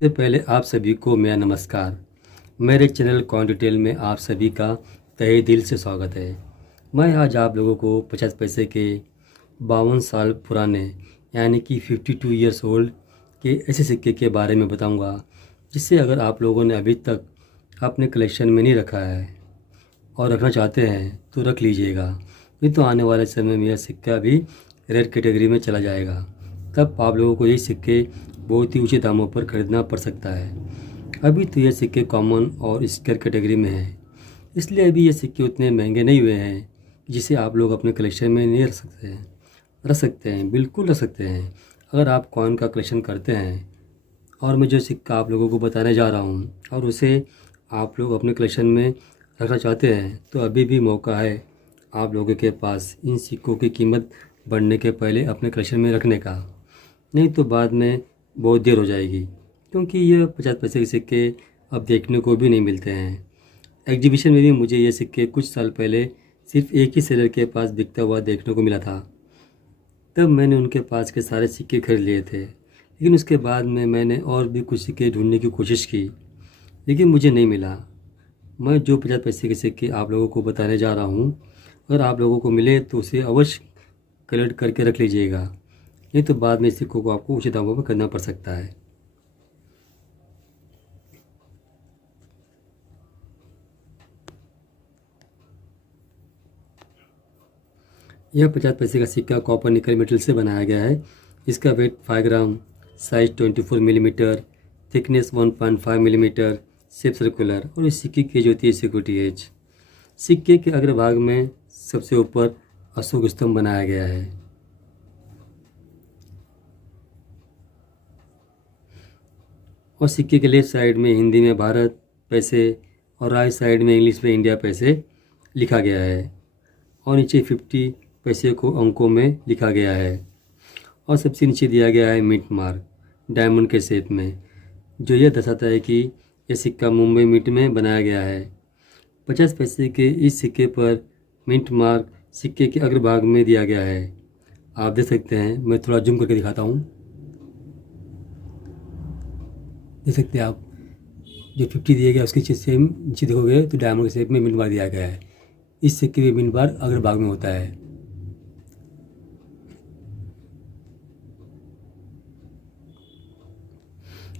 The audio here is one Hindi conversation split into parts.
सबसे पहले आप सभी को मेरा नमस्कार। मेरे चैनल कॉइन डिटेल में आप सभी का तहे दिल से स्वागत है। मैं आज आप लोगों को 50 पैसे के 52 साल पुराने यानी कि 52 ईयर्स ओल्ड के ऐसे सिक्के के बारे में बताऊंगा जिससे अगर आप लोगों ने अभी तक अपने कलेक्शन में नहीं रखा है और रखना चाहते हैं तो रख लीजिएगा। नहीं तो आने वाले समय में यह सिक्का भी रेड कैटेगरी में चला जाएगा। तब आप लोगों को ये सिक्के बहुत ही ऊंचे दामों पर खरीदना पड़ सकता है। अभी तो ये सिक्के कॉमन और स्क्वायर कैटेगरी में हैं, इसलिए अभी ये सिक्के उतने महंगे नहीं हुए हैं जिसे आप लोग अपने कलेक्शन में नहीं रख सकते हैं, बिल्कुल रख सकते हैं। अगर आप कॉइन का कलेक्शन करते हैं और मैं जो सिक्का आप लोगों को बताने जा रहा हूँ और उसे आप लोग अपने कलेक्शन में रखना चाहते हैं तो अभी भी मौका है आप लोगों के पास इन सिक्कों की कीमत बढ़ने के पहले अपने कलेक्शन में रखने का। नहीं तो बाद में बहुत देर हो जाएगी, क्योंकि यह 50 पैसे के सिक्के अब देखने को भी नहीं मिलते हैं। एग्जीबिशन में भी मुझे ये सिक्के कुछ साल पहले सिर्फ एक ही सेलर के पास बिकता हुआ देखने को मिला था। तब मैंने उनके पास के सारे सिक्के खरीद लिए थे, लेकिन उसके बाद में मैंने और भी कुछ सिक्के ढूंढने की कोशिश की, लेकिन मुझे नहीं मिला। मैं जो 50 पैसे के सिक्के आप लोगों को बताने जा रहा हूँ, अगर आप लोगों को मिले तो उसे अवश्य कलेक्ट करके रख लीजिएगा, नहीं तो बाद में इस सिक्कों को आपको ऊँचे दामों पर करना पड़ सकता है। यह 50 पैसे का सिक्का कॉपर निकल मेटल से बनाया गया है। इसका वेट 5 ग्राम, size 24 millimetre, thickness 1.5 millimetre, shape circular और इस सिक्के की जो होती है सिक्योरिटी एज। सिक्के के अग्रभाग में सबसे ऊपर अशोक स्तंभ बनाया गया है और सिक्के के लेफ्ट साइड में हिंदी में भारत पैसे और राइट साइड में इंग्लिश में इंडिया पैसे लिखा गया है और नीचे 50 पैसे को अंकों में लिखा गया है और सबसे नीचे दिया गया है मिंट मार्क डायमंड के शेप में, जो यह दर्शाता है कि यह सिक्का मुंबई मिंट में बनाया गया है। 50 पैसे के इस सिक्के पर मिंट मार्क सिक्के के अग्रभाग में दिया गया है। आप देख सकते हैं, मैं थोड़ा जूम करके दिखाता हूँ। देख सकते हैं आप, जो 50 दिया गया उसके नीचे देखोगे तो डायमंड के शेप में मिंट मार्क दिया गया है। इस सिक्के में मिंट मार्क अग्रभाग में होता है।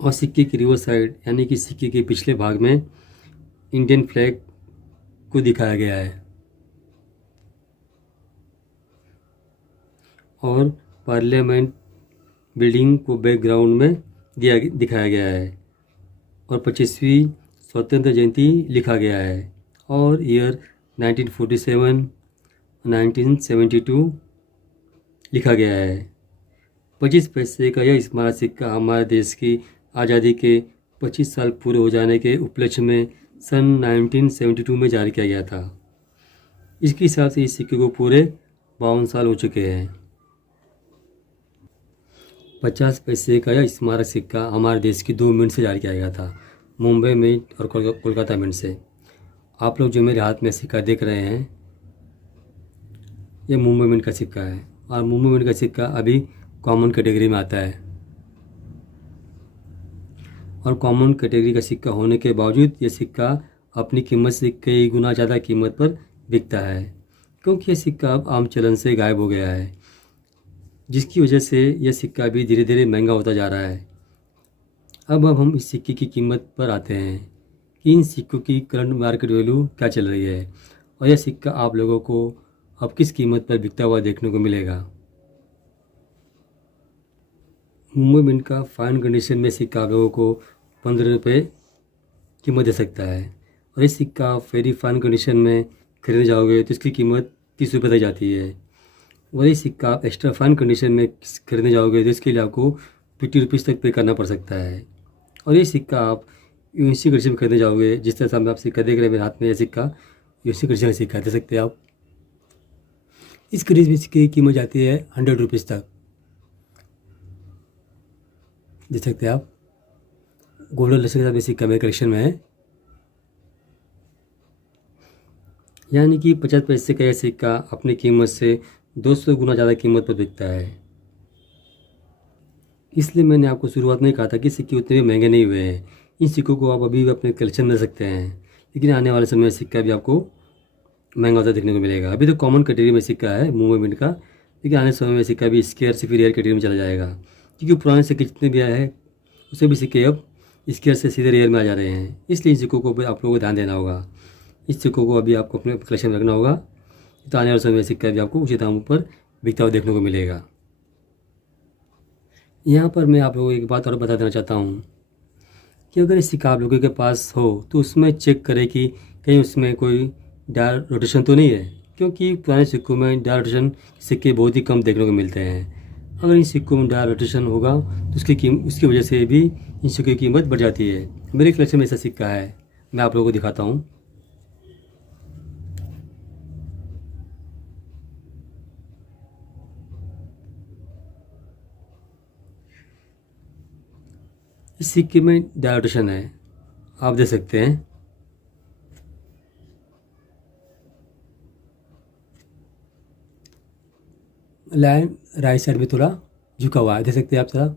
और सिक्के की रिवर्स साइड यानी कि सिक्के के पिछले भाग में इंडियन फ्लैग को दिखाया गया है और पार्लियामेंट बिल्डिंग को बैकग्राउंड में दिखाया गया है और 25वीं स्वतंत्रता जयंती लिखा गया है और ईयर 1947, 1972 लिखा गया है। 25 पैसे का यह स्मारक सिक्का हमारे देश की आज़ादी के 25 साल पूरे हो जाने के उपलक्ष्य में सन 1972 में जारी किया गया था। इसके हिसाब से इस सिक्के को पूरे 52 साल हो चुके हैं। 50 पैसे का यह स्मारक सिक्का हमारे देश की 2 मिनट से जारी किया गया था, मुंबई मिंट और कोलकाता मिंट से। आप लोग जो मेरे हाथ में सिक्का देख रहे हैं, यह मुंबई मिंट का सिक्का है और मुंबई मिंट का सिक्का अभी कॉमन कैटेगरी में आता है और कॉमन कैटेगरी का सिक्का होने के बावजूद यह सिक्का अपनी कीमत से कई गुना ज़्यादा कीमत पर बिकता है, क्योंकि यह सिक्का अब आम चलन से गायब हो गया है, जिसकी वजह से यह सिक्का भी धीरे धीरे महंगा होता जा रहा है। अब हम इस सिक्के की कीमत पर आते हैं कि इन सिक्कों की करंट मार्केट वैल्यू क्या चल रही है और यह सिक्का आप लोगों को अब किस कीमत पर बिकता हुआ देखने को मिलेगा। मुंबई मिंट का फाइन कंडीशन में सिक्का आप लोगों को 15 रुपये कीमत दे सकता है और इस सिक्का वेरी फाइन कंडीशन में खरीदने जाओगे तो इसकी कीमत 30 रुपये तक जाती है। वही सिक्का आप एक्स्ट्रा फाइन कंडीशन में खरीदने जाओगे तो इसके लिए आपको 50 रुपीज़ तक पे करना पड़ सकता है। और ये सिक्का आप यूनिवर्सिटी कंडीशन में खरीदने जाओगे, जिस तरह से आप सिक्का देख रहे हैं मेरे हाथ में, यह सिक्का यूनिवर्सिटी कंडीशन का सिक्का दे सकते हैं आप। इस कंडीशन में सिक्के की कीमत जाती है 100 रुपीज़ तक, देख सकते हैं आप। गोल्डन लस्टर के साथ में सिक्का मेरे कलेक्शन में है, यानी कि 50 पैसे का यह सिक्का अपनी कीमत से 200 गुना ज़्यादा कीमत पर बिकता है। इसलिए मैंने आपको शुरुआत में ही कहा था कि सिक्के उतने भी महंगे नहीं हुए हैं। इन सिक्कों को आप अभी भी अपने कलेक्शन में रख सकते हैं, लेकिन आने वाले समय में सिक्का भी आपको महंगा होता देखने को मिलेगा। अभी तो कॉमन कैटेगरी में सिक्का है मुंबई मिंट का, लेकिन आने समय में सिक्का भी स्केयर से फिर रेयर कैटेगरी में चला जाएगा, क्योंकि पुराने सिक्के जितने भी आए हैं उससे भी सिक्के अब स्केयर से सीधे रेयर में आ जा रहे हैं। इसलिए इन सिक्कों को भी आप लोगों को ध्यान देना होगा। इस सिक्कों को अभी आपको अपने कलेक्शन में रखना होगा, तो आने वाले समय में सिक्का भी आपको उचित दामों पर बिकता हुआ देखने को मिलेगा। यहाँ पर मैं आप लोगों को एक बात और बता देना चाहता हूँ कि अगर ये सिक्का आप लोगों के पास हो तो उसमें चेक करें कि कहीं उसमें कोई डायर रोटेशन तो नहीं है, क्योंकि पुराने सिक्कों में डायर रोटेशन सिक्के बहुत ही कम देखने को मिलते हैं। अगर इन सिक्कों में डायर रोटेशन होगा तो उसकी वजह से भी इन सिक्कों की कीमत बढ़ जाती है। मेरे कलेक्शन में ऐसा सिक्का है, मैं आप लोगों को दिखाता हूँ। इस सिक्के में डायर रोटेशन है, आप देख सकते हैं। लाइन राइट साइड में थोड़ा झुका हुआ है, देख सकते हैं आप। थोड़ा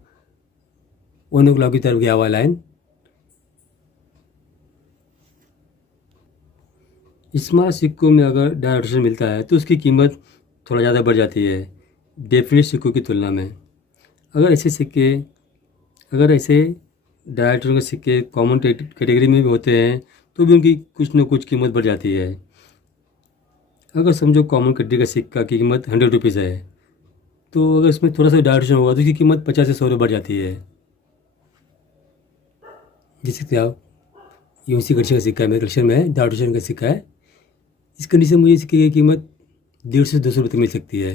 वन क्लॉक की तरफ गया हुआ लाइन। स्मार्ट सिक्कों में अगर डायर रोटेशन मिलता है तो उसकी कीमत थोड़ा ज़्यादा बढ़ जाती है डेफिनेट सिक्कों की तुलना में। अगर ऐसे डायर रोटेशन के सिक्के कॉमन कैटेगरी में भी होते हैं तो भी उनकी कुछ न कुछ कीमत बढ़ जाती है। अगर समझो कॉमन कैटेगरी का सिक्का की कीमत 100 रुपीज़ है, तो अगर इसमें थोड़ा सा डायर रोटेशन होगा तो इसकी कीमत 50 से 100 रुपये बढ़ जाती है। जैसे आप यूसी कंडीशन का सिक्का है, मेरे कलेक्शन में है, डायर रोटेशन का सिक्का है। इस कंडीशन में मुझे सिक्के की कीमत 150 से 200 रुपये तक मिल सकती है।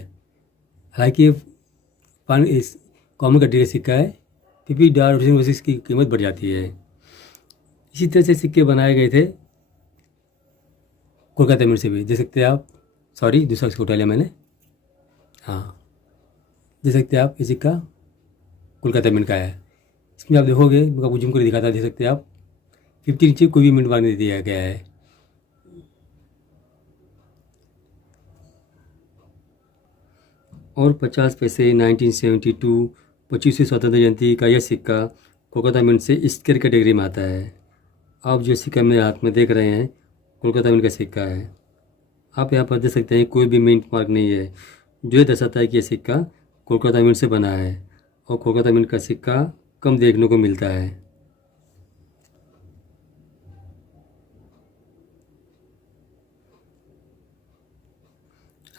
हालांकि ये इस कॉमन कैटेगरी का सिक्का है, फिर भी डायर रोटेशन की वजह से इसकी कीमत बढ़ जाती है। इसी तरह से सिक्के बनाए गए थे कोलकाता मिंट से भी, देख सकते हैं आप। सॉरी, दूसरा सिक्का उठा लिया मैंने। हाँ, देख सकते हैं आप, ये सिक्का कोलकाता मिंट का है। इसमें आप देखोगे, मैं आपको जूम कर दिखाता, देख सकते हैं आप, 50 नीचे कोई भी मिंट मार नहीं दिया गया है। और 50 पैसे 1972 25वीं स्वतंत्रता जयंती का यह सिक्का कोलकाता मिंट से स्केयर कैटेगरी में आता है। आप जो सिक्का मेरे हाथ में देख रहे हैं कोलकाता मिंट का सिक्का है। आप यहाँ पर देख सकते हैं कोई भी मिंट मार्क नहीं है, जो ये दर्शाता है कि यह सिक्का कोलकाता मिंट से बना है, और कोलकाता मिंट का सिक्का कम देखने को मिलता है।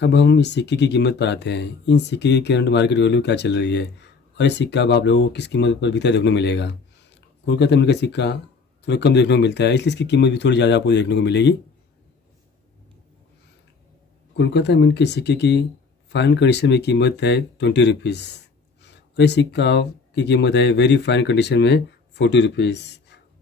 अब हम इस सिक्के की कीमत पर आते हैं। इन सिक्के की करंट मार्केट वैल्यू क्या चल रही है, और ये सिक्का अब आप लोगों को किस कीमत पर बिकता देखने को मिलेगा। कोलकाता मिंट का सिक्का थोड़ा कम देखने को मिलता है, इसलिए इसकी कीमत भी थोड़ी ज़्यादा आपको देखने को मिलेगी। कोलकाता मिंट के सिक्के की फाइन कंडीशन में कीमत है 20 रुपीज़, और इस सिक्का की कीमत है वेरी फाइन कंडीशन में 40 रुपीज़।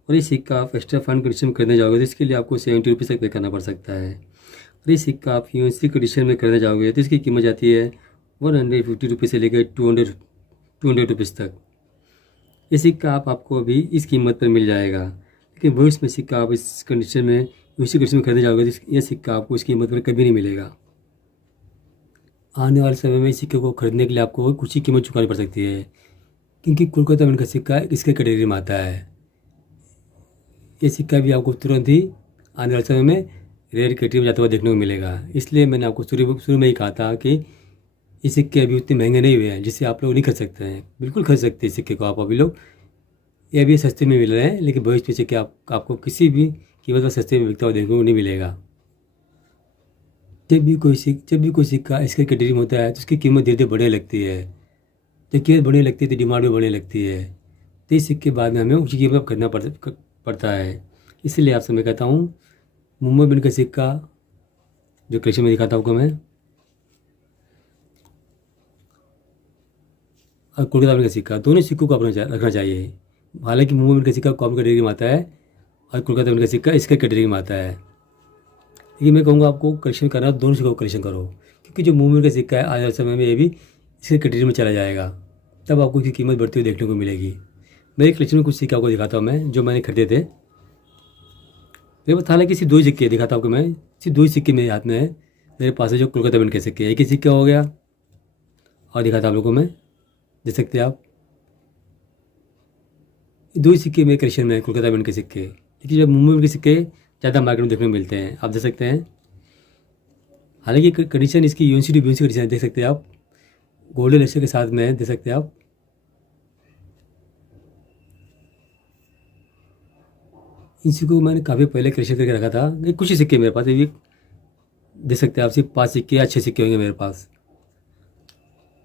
और ये सिक्का आप एक्स्ट्रा फाइन कंडीशन में खरीदने जाओगे तो इसके लिए आपको 70 रुपीज़ तक पे करना पड़ सकता है। और ये सिक्का आप यूएससी कंडीशन में खरीदने जाओगे तो इसकी कीमत जाती है 150 रुपीज़ से लेकर 200 रुपीज़ तक। ये सिक्का आपको अभी इस कीमत पर मिल जाएगा, लेकिन भविष्य में सिक्का आप इस कंडीशन में उसी कंडीशन में खरीदने जाओगे तो यह सिक्का आपको इस कीमत पर कभी नहीं मिलेगा। आने वाले समय में इस सिक्के को खरीदने के लिए आपको कुछ ही कीमत चुकानी पड़ सकती है, क्योंकि कोलकाता मिंट का सिक्का इसके कैटेगरी में आता है। ये सिक्का भी आपको तुरंत ही आने वाले समय में रेयर कैटेगरी में जाता हुआ देखने को मिलेगा। इसलिए मैंने आपको शुरू में ही कहा था कि ये सिक्के अभी उतने महंगे नहीं हुए हैं जिससे आप लोग नहीं खरीद सकते हैं। बिल्कुल खरीद सकते हैं सिक्के को आप अभी लोग, ये अभी सस्ते में मिल रहे हैं, लेकिन भविष्य में सिक्के आपको किसी भी कीमत पर सस्ते में बिकता हुआ देखने को नहीं मिलेगा। जब भी कोई सिक्का इसके कैटेगरी में होता है तो उसकी कीमत धीरे धीरे बढ़ने लगती है। जब कीमत बढ़ने लगती है तो डिमांड भी बढ़ने लगती है, तो इस सिक्के बाद में हमें उसकी कीमत खरीदना पड़ता है। इसीलिए आपसे मैं कहता हूँ, मुंबई मिंट का सिक्का जो कलेक्शन में दिखाता हूँ आपको मैं, और कोलकाता मिंट का सिक्का, दोनों सिक्कों को रखना चाहिए। हालांकि मुंबई मिंट का सिक्का कॉमन कैटेगरी में आता है और कोलकाता मिंट का सिक्का इसके कैटेगरी में आता है, लेकिन मैं कहूँगा आपको कलेक्शन करना दोनों सिक्कों को कलेक्शन करो, क्योंकि जो मुंबई मिंट का सिक्का है आज के समय में ये भी इसके कैटेगरी में चला जाएगा, तब आपको इसकी कीमत बढ़ती हुई देखने को मिलेगी। मेरे कलेक्शन में कुछ सिक्का आपको दिखाता हूँ मैं, जो मैंने खरीदे थे। मेरे पास हालांकि सिर्फ 2 ही सिक्के दिखाता हूँ आपको मैं, सिर्फ 2 ही सिक्के मेरे हाथ में है। मेरे पास है जो कोलकाता मिंट के सिक्के, एक ही सिक्का हो गया, और दिखाता हूँ आप लोगों को मैं, देख सकते हैं आप। दो ही सिक्के मेरे कलेक्शन में है, कोलकाता मिंट के सिक्के। लेकिन जब मुंबई मिंट के सिक्के ज़्यादा मार्केट में देखने को मिलते हैं, आप देख सकते हैं। हालांकि कंडीशन इसकी यूनिवर्सिटी बीएनसी कंडीशन है, देख सकते हैं आप, गोल्डन लेसर के साथ में है, देख सकते हैं आप। इन सिक्कों को मैंने काफ़ी पहले कलेक्शन करके रखा था। ये कुछ ही सिक्के मेरे पास, ये देख सकते हैं आप, सिर्फ 5 सिक्के या 6 सिक्के होंगे मेरे पास,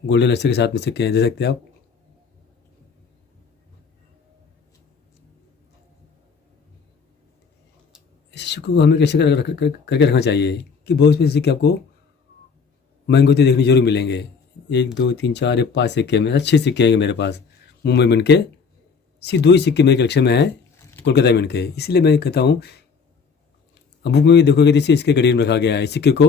गोल्डन लेसर के साथ में सिक्के हैं, देख सकते हैं आप। ऐसे सिक्कों को हमें कलेक्शन करके रखना चाहिए कि बहुत से सिक्के आपको महंगे होते देखने जरूर मिलेंगे। 1 2 3 4 या 5 सिक्के में अच्छे सिक्के हैं मेरे पास मुंबई मिंट के। सिर्फ 2 ही सिक्के मेरे कलेक्शन में है कोलकाता मिंट के। इसलिए मैं कहता हूँ, अब बुक में भी देखोगे जैसे इसके कैटेगरी में रखा गया है, सिक्के को,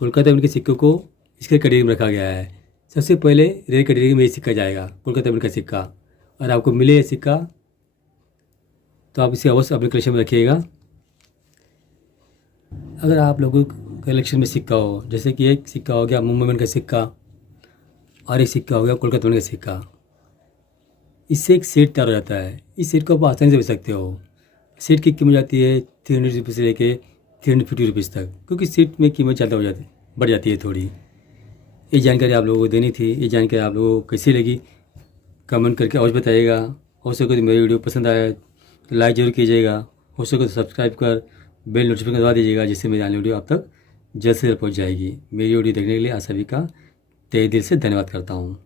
कोलकाता मिंट के सिक्के को इसके कैटेगरी में रखा गया है। सबसे पहले रेयर कैटेगरी में ये सिक्का जाएगा, कोलकाता मिंट का सिक्का। और आपको मिले ये सिक्का तो आप इसे अवश्य अपने कलेक्शन में रखिएगा। अगर आप लोगों के कलेक्शन में सिक्का हो, जैसे कि एक सिक्का हो गया मुंबई मिंट का सिक्का और एक सिक्का हो गया कोलकाता मिंट का सिक्का, इससे एक सेट तैयार हो जाता है। इस सेट को आप आसानी से बेच सकते हो। सेट की कीमत जाती है 300 रुपीज़ से लेके 350 रुपीज़ तक, क्योंकि सेट में कीमत ज़्यादा बढ़ जाती है थोड़ी। ये जानकारी आप लोगों को देनी थी। ये जानकारी आप लोगों को कैसी लगी कमेंट करके अवश्य बताइएगा। हो सके तो मेरी वीडियो पसंद आए तो लाइक ज़रूर कीजिएगा। हो सके तो सब्सक्राइब कर बेल नोटिफिकेशन दबा दीजिएगा, जिससे मेरी आने वीडियो आप तक जल्द से जल्द पहुँच जाएगी। मेरी वीडियो देखने के लिए आप सभी का तहे दिल से धन्यवाद करता हूँ।